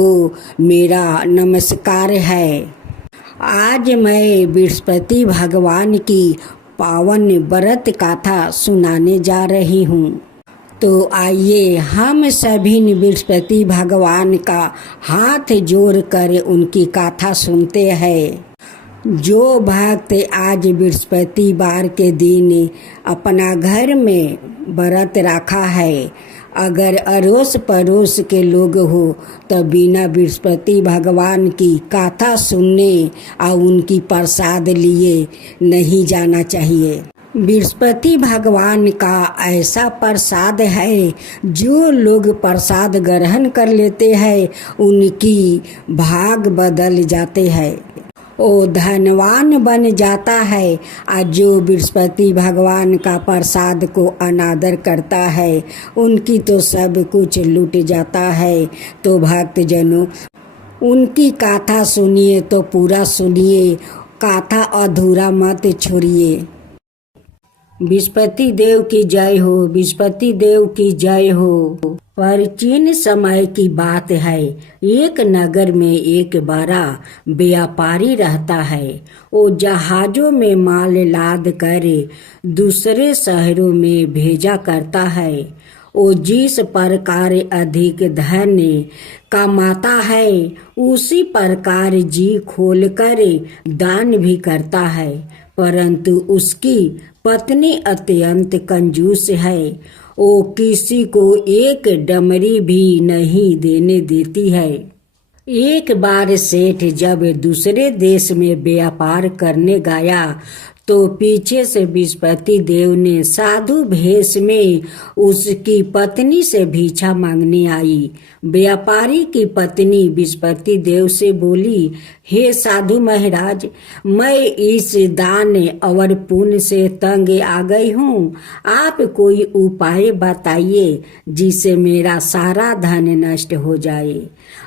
को मेरा नमस्कार है। आज मैं बृहस्पति भगवान की पावन व्रत कथा सुनाने जा रही हूँ। तो आइए हम सभी बृहस्पति भगवान का हाथ जोड़कर उनकी कथा सुनते हैं। जो भक्त आज बृहस्पतिवार के दिन अपना घर में व्रत रखा है, अगर अड़ोस पड़ोस के लोग हो तो बिना बृहस्पति भगवान की कथा सुनने और उनकी प्रसाद लिए नहीं जाना चाहिए। बृहस्पति भगवान का ऐसा प्रसाद है, जो लोग प्रसाद ग्रहण कर लेते हैं उनकी भाग बदल जाते हैं, वो धनवान बन जाता है। और जो बृहस्पति भगवान का प्रसाद को अनादर करता है उनकी तो सब कुछ लूट जाता है। तो भक्तजनों, उनकी कथा सुनिए तो पूरा सुनिए, कथा अधूरा मत छोड़िए। बृहस्पति देव की जय हो, बृहस्पति देव की जय हो। प्राचीन समय की बात है, एक नगर में एक बड़ा व्यापारी रहता है। वो जहाजों में माल लाद कर दूसरे शहरों में भेजा करता है। वो जिस प्रकार अधिक धन कमाता है उसी प्रकार जी खोलकर दान भी करता है, परंतु उसकी पत्नी अत्यंत कंजूस है। वो किसी को एक डमरी भी नहीं देने देती है। एक बार सेठ जब दूसरे देश में व्यापार करने गया तो पीछे से बृहस्पति देव ने साधु भेष में उसकी पत्नी से भिक्षा मांगने आई। व्यापारी की पत्नी बृहस्पति देव से बोली, हे साधु महाराज, मैं इस दान और पुण्य से तंग आ गई हूँ। आप कोई उपाय बताइए जिससे मेरा सारा धन नष्ट हो जाए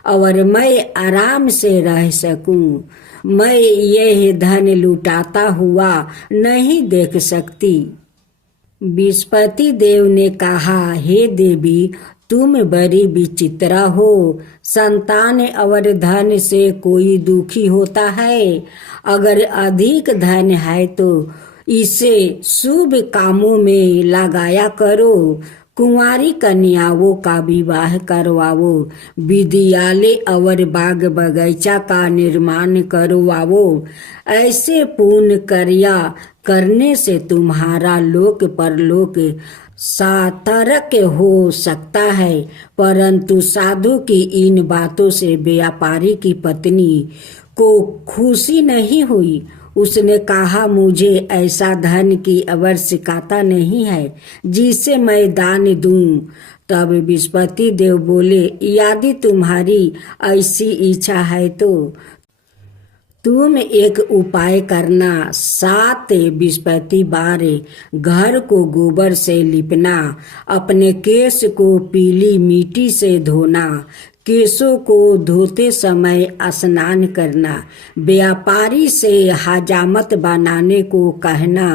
और मैं आराम से रह सकूं। मैं यह धन लुटाता हुआ नहीं देख सकती। बृहस्पति देव ने कहा, हे देवी, तुम बड़ी विचित्र हो। संतान और धन से कोई दुखी होता है। अगर अधिक धन है तो इसे शुभ कामों में लगाया करो। कुंवारी कन्याओं का विवाह करवाओ, विद्यालय और बाग बगीचा का निर्माण करवाओ। ऐसे पुण्य कार्य करने से तुम्हारा लोक परलोक सार्थक हो सकता है। परंतु साधु की इन बातों से व्यापारी की पत्नी को खुशी नहीं हुई। उसने कहा, मुझे ऐसा धन की आवश्यकता नहीं है जिसे मैं दान दूं। तब बृहस्पति देव बोले, यदि तुम्हारी ऐसी इच्छा है तो तुम एक उपाय करना। 7 बृहस्पतिवार घर को गोबर से लिपना, अपने केश को पीली मिट्टी से धोना, केशों को धोते समय स्नान करना, व्यापारी से हजामत बनाने को कहना,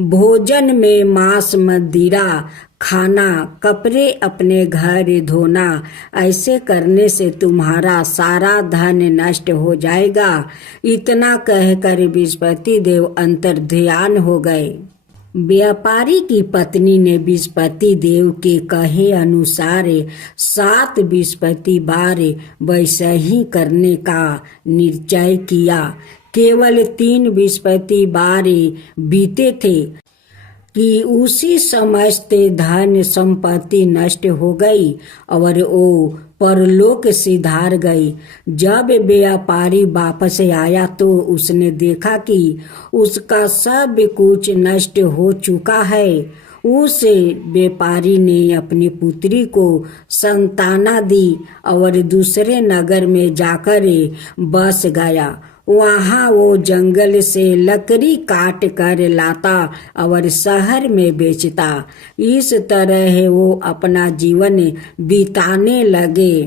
भोजन में मांस मदिरा खाना, कपड़े अपने घर धोना। ऐसे करने से तुम्हारा सारा धन नष्ट हो जाएगा। इतना कहकर बृहस्पति देव अंतर्ध्यान हो गए। व्यापारी की पत्नी ने बृहस्पति देव के कहे अनुसार 7 बृहस्पतिवार वैसे ही करने का निश्चय किया। केवल 3 बृहस्पतिवार बीते थे कि उसी समस्त धन संपत्ति नष्ट हो गई और वो परलोक सिधार गई। जब व्यापारी वापस आया तो उसने देखा कि उसका सब कुछ नष्ट हो चुका है। उस व्यापारी ने अपनी पुत्री को संताना दी और दूसरे नगर में जाकर बस गया। वहाँ वो जंगल से लकड़ी काट कर लाता और शहर में बेचता। इस तरह वो अपना जीवन बिताने लगे।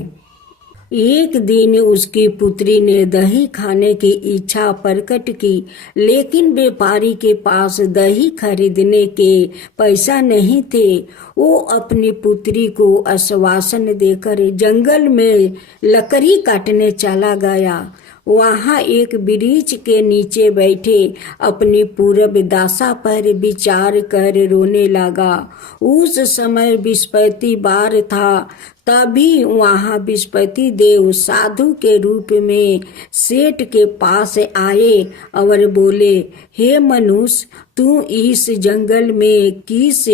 एक दिन उसकी पुत्री ने दही खाने की इच्छा प्रकट की, लेकिन व्यापारी के पास दही खरीदने के पैसा नहीं थे। वो अपनी पुत्री को आश्वासन देकर जंगल में लकड़ी काटने चला गया। वहाँ एक वृक्ष के नीचे बैठे अपनी पूर्व दशा पर विचार कर रोने लगा। उस समय बृहस्पतिवार था। तभी वहाँ बृहस्पति देव साधु के रूप में सेठ के पास आए और बोले, हे मनुष्य, तू इस जंगल में किस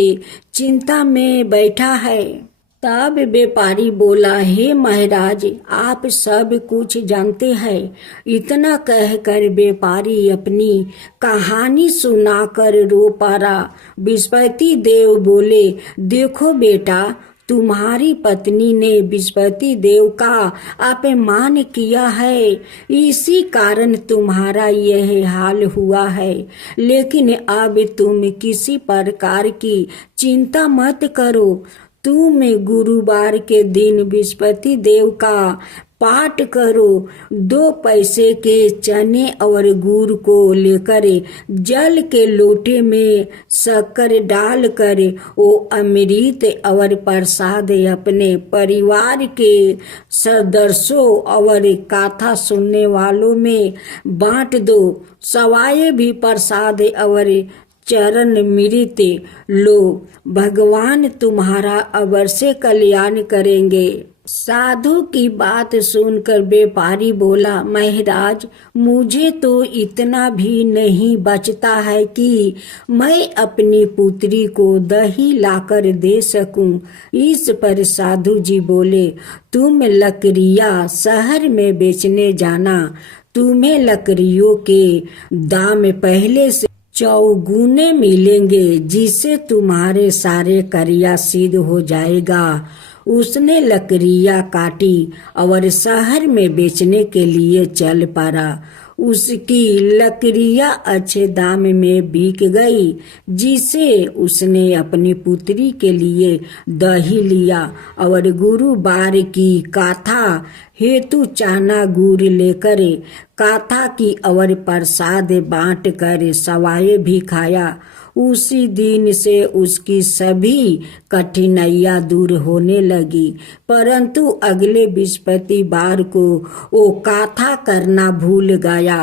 चिंता में बैठा है? तब व्यापारी बोला, हे महाराज, आप सब कुछ जानते हैं। इतना कहकर व्यापारी अपनी कहानी सुनाकर रो पड़ा। बृहस्पति देव बोले, देखो बेटा, तुम्हारी पत्नी ने बृहस्पति देव का अपमान किया है, इसी कारण तुम्हारा यह हाल हुआ है। लेकिन अब तुम किसी प्रकार की चिंता मत करो। तुम गुरुवार के दिन बृहस्पति देव का पाठ करो। 2 पैसे के चने और गुड़ को लेकर जल के लोटे में शक्कर डालकर वो अमृत और प्रसाद अपने परिवार के सदस्यों और कथा सुनने वालों में बांट दो। सवाए भी प्रसाद और चरण मृत लो, भगवान तुम्हारा अवश्य कल्याण करेंगे। साधु की बात सुनकर व्यापारी बोला, महाराज, मुझे तो इतना भी नहीं बचता है कि मैं अपनी पुत्री को दही लाकर दे सकूं। इस पर साधु जी बोले, तुम लकड़ियां शहर में बेचने जाना। तुम्हें लकड़ियों के दाम पहले से चौगुने मिलेंगे, जिससे तुम्हारे सारे कार्य सिद्ध हो जाएगा। उसने लकड़ियां काटी और शहर में बेचने के लिए चल पड़ा। उसकी लकड़ियां अच्छे दाम में बिक गई, जिसे उसने अपनी पुत्री के लिए दही लिया और गुरुवार की कथा हेतु चना गुड़ लेकर कथा की और प्रसाद बांट कर सवाए भी खाया। उसी दिन से उसकी सभी कठिनाइयां दूर होने लगी। परंतु अगले बृहस्पतिवार को वो कथा करना भूल गया।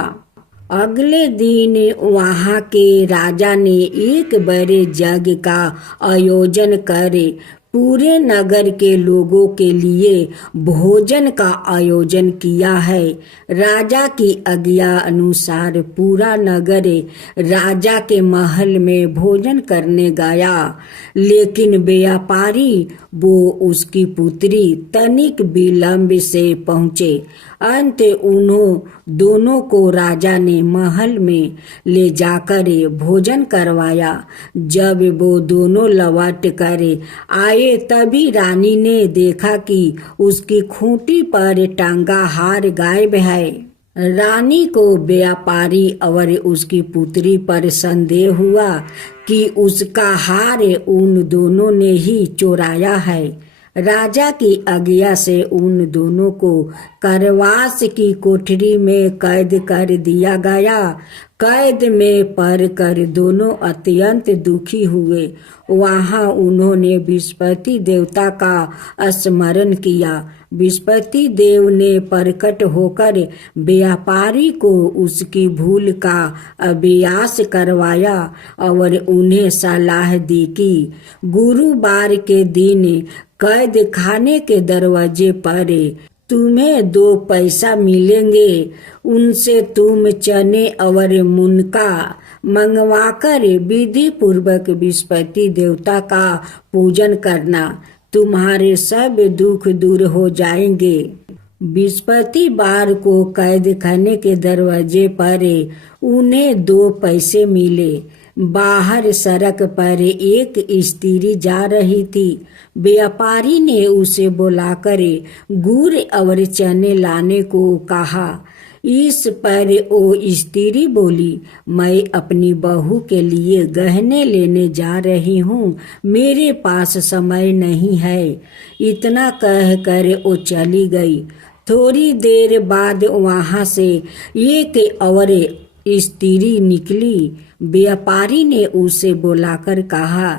अगले दिन वहाँ के राजा ने एक बड़े यज्ञ का आयोजन करे पूरे नगर के लोगों के लिए भोजन का आयोजन किया है। राजा की आज्ञा अनुसार पूरा नगर राजा के महल में भोजन करने गया, लेकिन व्यापारी वो उसकी पुत्री तनिक विलंब से पहुँचे। अंत उन्हों दोनों को राजा ने महल में ले जाकर भोजन करवाया। जब वो दोनों लौट कर आए तभी रानी ने देखा कि उसकी खूंटी पर टांगा हार गायब है। रानी को व्यापारी और उसकी पुत्री पर संदेह हुआ कि उसका हार उन दोनों ने ही चुराया है। राजा की आज्ञा से उन दोनों को कारावास की कोठरी में कैद कर दिया गया। कैद में पड़ कर दोनों अत्यंत दुखी हुए। वहां उन्होंने बृहस्पति देवता का स्मरण किया। बृहस्पति देव ने प्रकट होकर व्यापारी को उसकी भूल का अभ्यास करवाया और उन्हें सलाह दी कि गुरुवार के दिन कैद खाने के दरवाजे पर तुम्हें 2 पैसा मिलेंगे। उनसे तुम चने और मुनका मंगवाकर विधि पूर्वक बृहस्पति देवता का पूजन करना। तुम्हारे सब दुख दूर हो जाएंगे। बृहस्पतिवार को कैद खाने के दरवाजे पर उन्हें 2 पैसे मिले। बाहर सड़क पर एक स्त्री जा रही थी। व्यापारी ने उसे बुलाकर गुड़ और चने लाने को कहा। इस पर वो स्त्री बोली, मैं अपनी बहू के लिए गहने लेने जा रही हूँ, मेरे पास समय नहीं है। इतना कहकर वो चली गई। थोड़ी देर बाद वहां से एक और स्त्री निकली। व्यापारी ने उसे बुलाकर कहा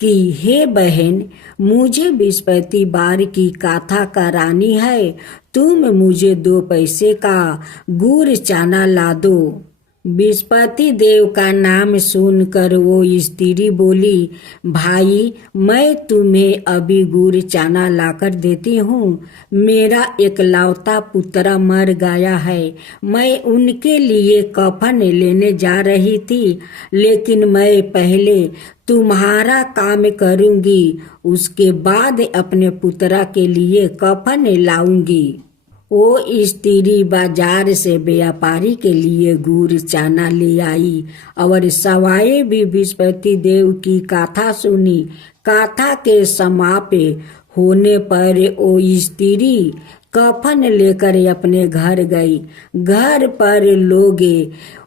कि हे बहन, मुझे बृहस्पतिवार की कथा करानी है, तुम मुझे 2 पैसे का गुड़ चना ला दो। बृहस्पति देव का नाम सुनकर वो स्त्री बोली, भाई, मैं तुम्हें अभी गुड़ चना लाकर देती हूँ। मेरा एकलौता पुत्र मर गया है। मैं उनके लिए कफन लेने जा रही थी, लेकिन मैं पहले तुम्हारा काम करूंगी, उसके बाद अपने पुत्र के लिए कफन लाऊंगी। वो स्त्री बाजार से व्यापारी के लिए गुड़ चना ले आई और सवाए भी बृहस्पति देव की कथा सुनी। कथा के समाप्त होने पर वो स्त्री कफन लेकर अपने घर गई। घर पर लोग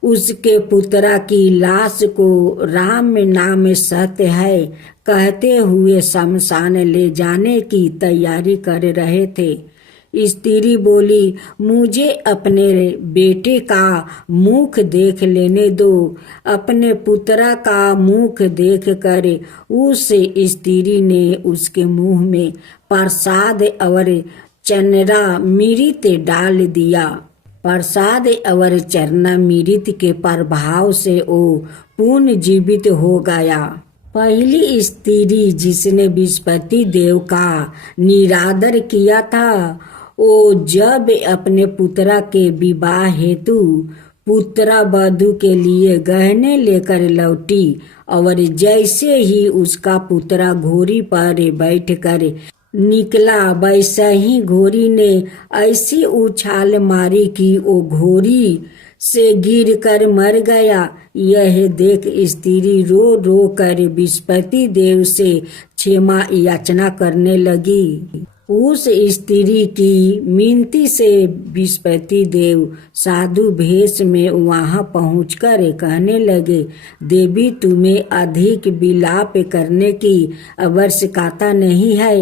उसके पुत्र की लाश को राम नाम सत्य है कहते हुए शमशान ले जाने की तैयारी कर रहे थे। स्त्री बोली, मुझे अपने बेटे का मुख देख लेने दो। अपने पुत्र का मुख देखकर उस स्त्री ने उसके मुंह में प्रसाद और चरणामृत डाल दिया। प्रसाद और चरणामृत के प्रभाव से वो पुनर्जीवित हो गया। पहली स्त्री जिसने बृहस्पति देव का निरादर किया था, वो जब अपने पुत्र के विवाह हेतु पुत्र वधू के लिए गहने लेकर लौटी और जैसे ही उसका पुत्र घोड़ी पर बैठकर निकला, वैसे ही घोड़ी ने ऐसी उछाल मारी कि वो घोड़ी से गिरकर मर गया। यह देख स्त्री रो रो कर बृहस्पति देव से क्षमा याचना करने लगी। उस स्त्री की मिनती से बृहस्पति देव साधु भेष में वहां पहुंचकर कहने लगे, देवी, तुम्हें अधिक विलाप करने की आवश्यकता नहीं है।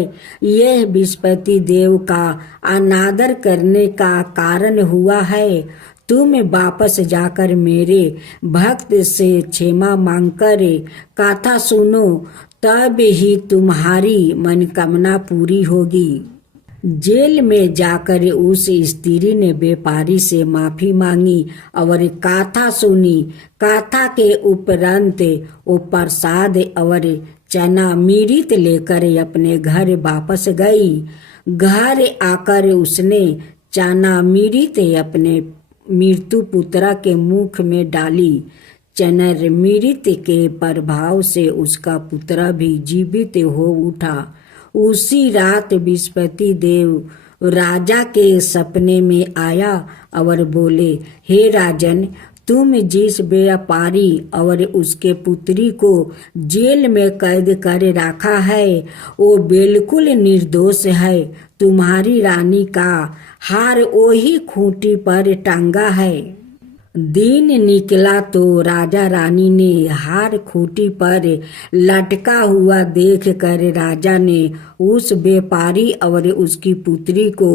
यह बृहस्पति देव का अनादर करने का कारण हुआ है। तुम वापस जाकर मेरे भक्त से क्षमा मांगकर कथा सुनो, तब ही तुम्हारी मनोकामना पूरी होगी। जेल में जाकर उस स्त्री ने व्यापारी से माफी मांगी और कथा सुनी। कथा के उपरांत वो प्रसाद और चरणामृत लेकर अपने घर वापस गई। घर आकर उसने चरणामृत अपने मृत्यु पुत्र के मुख में डाली। चरणामृत के प्रभाव से उसका पुत्र भी जीवित हो उठा। उसी रात बृहस्पति देव राजा के सपने में आया और बोले, हे राजन, तुम जिस व्यापारी और उसके पुत्री को जेल में कैद कर रखा है, वो बिल्कुल निर्दोष है। तुम्हारी रानी का हार वही खूंटी पर टांगा है। दिन निकला तो राजा रानी ने हार खूंटी पर लटका हुआ देखकर राजा ने उस व्यापारी और उसकी पुत्री को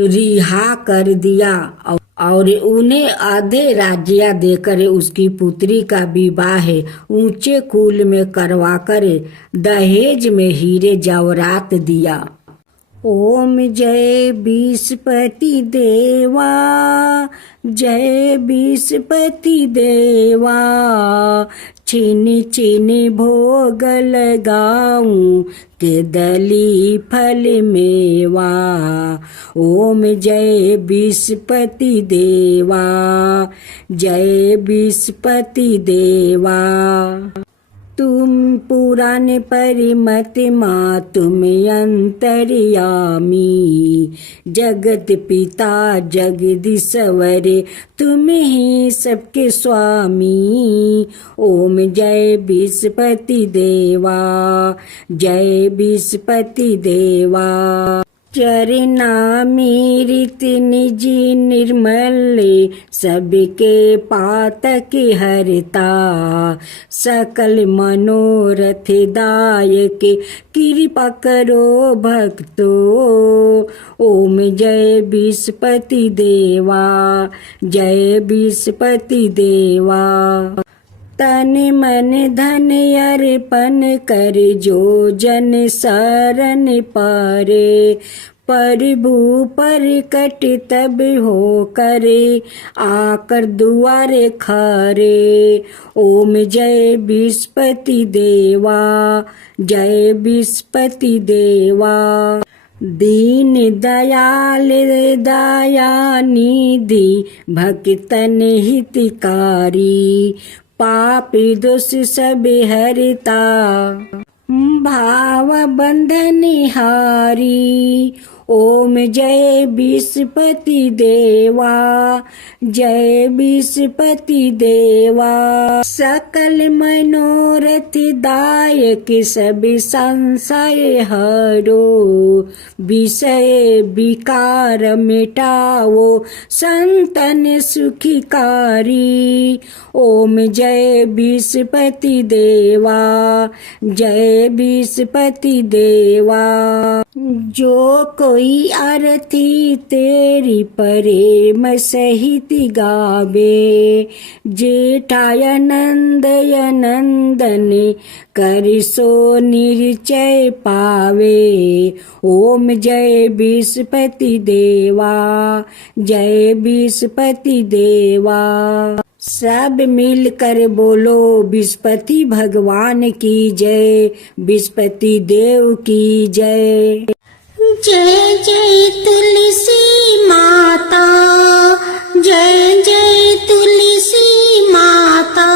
रिहा कर दिया और उन्हें आधे राज्य देकर उसकी पुत्री का विवाह ऊंचे कुल में करवाकर दहेज में हीरे जवाहरात दिया। ओम जय बृहस्पति देवा, जय बृहस्पति देवा, छिन छिन भोग लगाऊं केदली फल मेवा। ओम जय बृहस्पति देवा, जय बृहस्पति देवा। तुम पुराण परिमत माँ, तुम अंतर्यामी, जगत पिता जगदीश्वर, तुम ही सबके स्वामी। ओम जय बृहस्पति देवा, जय बृहस्पति देवा। चरणामृत निज निर्मल सबके पातक हरता। सकल मनोरथ दायक कृपा करो भक्तो। ओम जय विष्णुपति देवा, जय विष्णुपति देवा। तन मन धन अर्पण कर जो जन शरण पारे। प्रभु प्रकट तब हो करे आकर दुआरे खारे। ओम जय विष्णुपति देवा, जय विष्णुपति देवा। दीन दयाल दया निधि भक्तन हितकारी। पापी दोष सब हरता भाव बंधन हारी। ओम जय विष्णुपति देवा, जय विष्णुपति देवा। सकल मनोरथ दायक सब संशय हरो। विषय विकार मिटाओ संतन सुखिकारी। ओम जय विष्णुपति देवा, जय विष्णुपति देवा। जो कोई आरती तेरी प्रेम सहित गावे। जेठाय नंदय नंदन कर सो निश्चय पावे। ओम जय विष्णुपति देवा, जय विष्णुपति देवा। सब मिलकर बोलो विष्णुपति भगवान की जय, विष्णुपति देव की जय। जय जय तुलसी माता, जय जय तुलसी माता।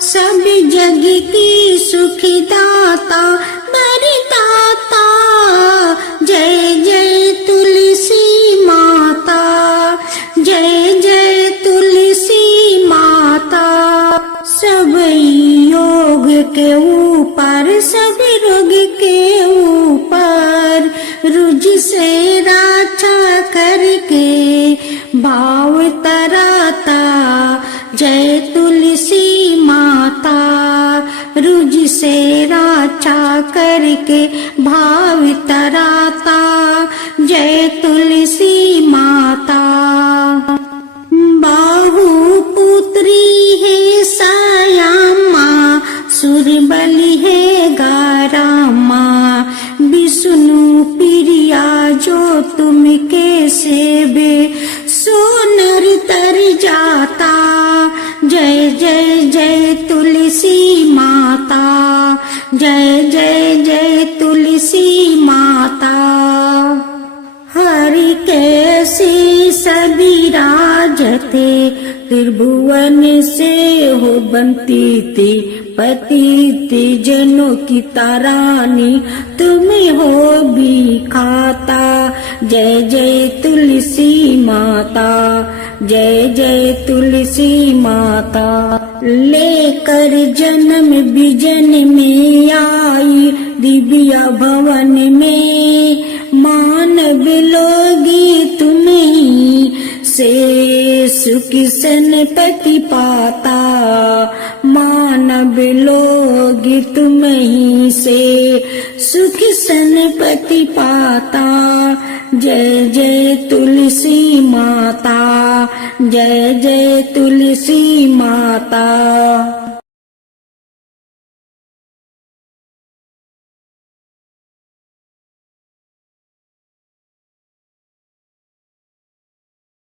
सब जग की सुखदाता वरदाता। जय जय तुलसी माता, जय जय तुलसी माता। सब योग के ऊपर, सब रोग के ऊपर रुज से रक्षा करके भाव तराता। जय तुलसी माता, रुज से रक्षा करके भाव तराता। जय तुलसी माता। बाहु पुत्री है सायामा, सुरबली है गारामा। विष्णु प्रिया जो तुम के सेवे, सोनर तर जाता। जय जय जय तुलसी माता, जय जय जय तुलसी माता। हरि कैसी सभी राजते, त्रिभुवन से हो बनती थी। पतित जनों की तारानी तुम्हें हो भी खाता। जय जय तुलसी माता, जय जय तुलसी माता। लेकर जन्म विजन में आई दिव्या भवन में। मानव लोगी तुम्हीं से सुख सनपति पाता। मानव लोग तुम्हीं से सुख सनपति पाता। जय जय तुलसी माता, जय जय तुलसी माता।